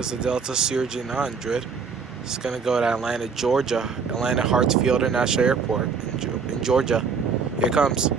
Because the Delta Surgeon 900 is going to go to Atlanta, Georgia. Atlanta Hartsfield International Airport in Georgia. Here it comes.